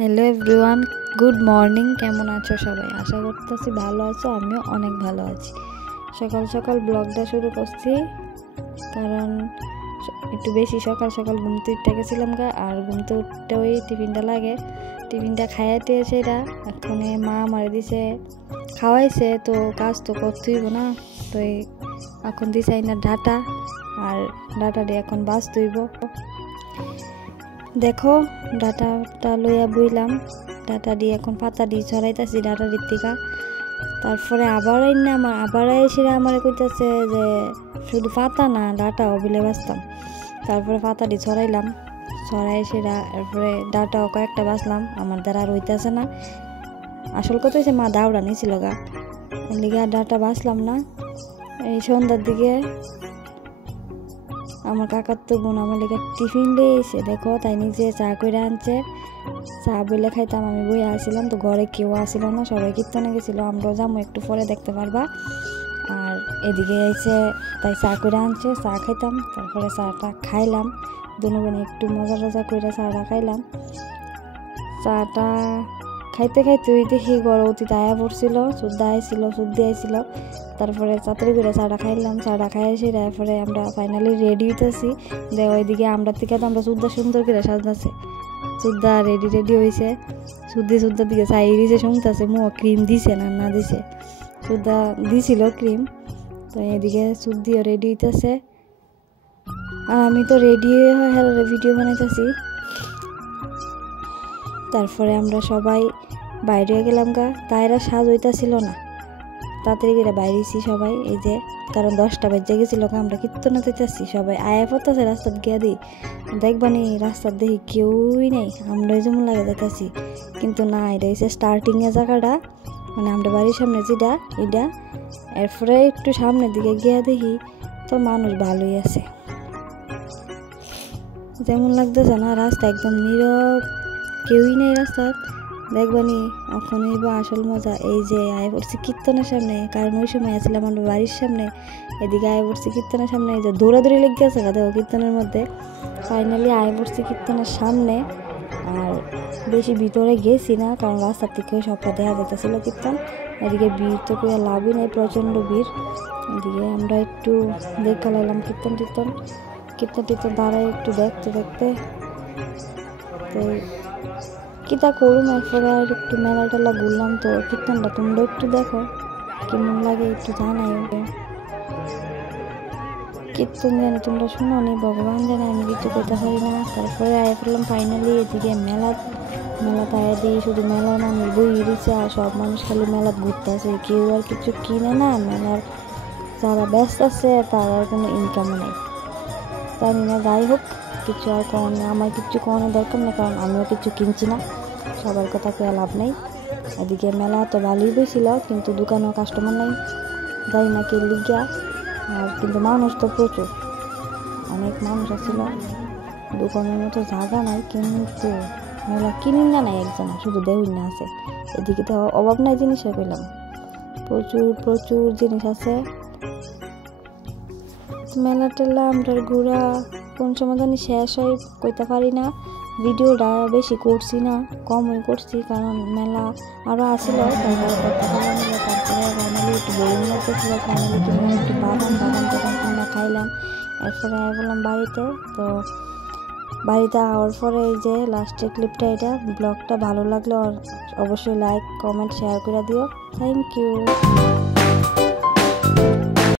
Hello everyone, good morning. কেমন আছো সবাই? আশা করতেছি ভালো আছো। আমিও অনেক ভালো আছি। সকাল সকাল ব্লগটা শুরু করছি কারণ একটু বেশি সকাল সকাল ঘুমতে উঠতে গেছিলাম আর ঘুমতে উঠতে ওই টিফিনটা খাইয়াতে সেটা এখন মা মারে দিছে খাওয়াইছে, তো কাজ তো করতেই হইব না। তো এখন দিছে না ডাটা, আর ডাটা দিয়ে এখন বাস তুইব। দেখো ডাটাটা লইয়া বইলাম, ডাটা দিয়ে এখন পাতা দিয়ে ছড়াইতেছি ডাটা দিকা। তারপরে আবার এসে আমার কইতেছে যে শুধু পাতা না ডাটাও বিলে বাঁচতাম। তারপরে পাতা দিয়ে ছড়াইলাম, ছড়াই সেটা এরপরে ডাটাও কয়েকটা বাঁচলাম। আমার দ্বারা আর হইতেছে না। আসল কথা হয়েছে মা দাউড়া নিয়েছিল লিগা ডাটা বাঁচলাম না। এই সন্ধ্যার দিকে আমার কাকার তো বোন আমার লেগে টিফিন লিয়ে এসে দেখো তাই নিজে চা করে আনছে। চা বলে খাইতাম, আমি বই আসছিলাম, তো ঘরে কেউ আসছিল না, সবাই কীর্তনে গেছিলো। আমরাও যাবো, একটু পরে দেখতে পারবা। আর এদিকে এসে তাই চা করে আনছে, চা খাইতাম। তারপরে চাটা খাইলাম, দুজনে একটু মজা টজা করে চাটা খাইলাম। চাটা খাইতে খাইতে ওই দেখি গড় অতীত আয়া পড়ছিল, শুদ্ধ আইছিল। তারপরে চাতরি করে চাটা খাইলাম, চাটা খাই এসে তারপরে আমরা ফাইনালি রেডি হইতেছি। ওইদিকে আমরা থেকে তো আমরা শুদ্ধ সুন্দর করে সাজতেছে, শুদ্ধা রেডি হয়েছে। শুদ্ধার দিকে চাই দিছে, শুনতেছে ক্রিম দিছে না দিছে। শুদ্ধা দিছিল ক্রিম। তো এদিকে শুদ্ধিও রেডি হইতেছে, আর আমি তো রেডি হয়ে ভিডিও বানাইতেছি। তারপরে আমরা সবাই বাইরে গেলাম তাইরা সাজ হইতাছিল না, তাড়াতাড়ি করে বাইরেছি সবাই। এই যে কারণ 10টা বেজে গেছিল, আমরা কীর্তনে যেতেছি, সবাই আয়া পড়তেছে রাস্তার গিয়া দিই দেখবানি রাস্তার দেখি কেউই নেই। আমরাই যেমন লাগে যেতেছি, কিন্তু না, এটা হচ্ছে স্টার্টিংয়ের জায়গাটা, মানে আমরা বাড়ির সামনে যেটা এটা। এরপরে একটু সামনের দিকে গিয়া দেখি তো মানুষ ভালোই আছে, যেমন লাগতেছে না রাস্তা একদম নীরব, কেউই নেই রাস্তার। দেখবানি ওখানেই বা আসল মজা। এই যে আয় পড়ছি কীর্তনের সামনে, কারণ ওই সময় আসলাম আমরা বাড়ির সামনে। এদিকে আয় পড়ছি কীর্তনের সামনে, এই যে দৌড়াদৌড়ি লেগে গেছে দেখো কীর্তনের মধ্যে। ফাইনালি আয় পড়ছি কীর্তনের সামনে, আর বেশি ভিতরে গেছি না কারণ রাস্তার থেকে সবটা দেখা যেতেছিল কীর্তন। এদিকে ভিড় তো কোনো লাভই নেই, প্রচণ্ড ভিড়। এদিকে আমরা একটু দেখা লাগলাম কীর্তন দাঁড়ায় একটু দেখতে তো কিতা করুম। এরপরে আর একটু মেলা টেলা ঘুরলাম। তো কীর্তনটা তোমরা একটু দেখো কেমন লাগে, একটু জানাই। কীর্তন জানি তোমরা শুনো নি, ভগবান জানে, আমি কিছু করতে পারি না। তারপরে আয় ফেললাম ফাইনালি এদিকে মেলাতে আয় দিয়ে শুধু মেলার মানুষ বই দিচ্ছে, আর সব মানুষ খালি মেলাত ঘুরতে আছে, কেউ আর কিছু কিনে না। মেলার যারা ব্যস্ত আছে তার আর কোনো ইনকাম নেই, জানি না। যাই হোক, কিছু আর আমার কিছু করানোর দরকার নেই, কারণ আমিও কিছু কিনছি না, সবার কথা কেউ লাভ নেই। এদিকে মেলা তো ভালোই বইছিল, কিন্তু দোকানেও কাস্টমার নেই, জানি না কে লিগা। আর কিন্তু মানুষ তো প্রচুর, অনেক মানুষ আসছিল। দোকানের মতো জায়গা নাই, কিন্তু মেলা কিনিন না নাই একজন, শুধু দেউই না আছে। এদিকে তো অভাব নাই জিনিসের, পেলাম প্রচুর জিনিস আছে। মেলা টেলা আমরা ঘোরা কোন সময় জানি শেষ হয় কইতে পারি না। ভিডিওটা বেশি করছি না, কমই করছি, কারণ মেলা আরও আসছিল। তারপরে ফাইনালি একটু বোরিং লাগতেছিল। ফাইনালি একটু বাদাম ঠান্ডা খাইলাম। এরপরে বললাম বাড়িতে। তো বাড়িতে আওয়ার পরে এই যে লাস্টের ক্লিপটা, এটা ব্লগটা ভালো লাগলে অবশ্যই লাইক কমেন্ট শেয়ার করে দিও। Thank you.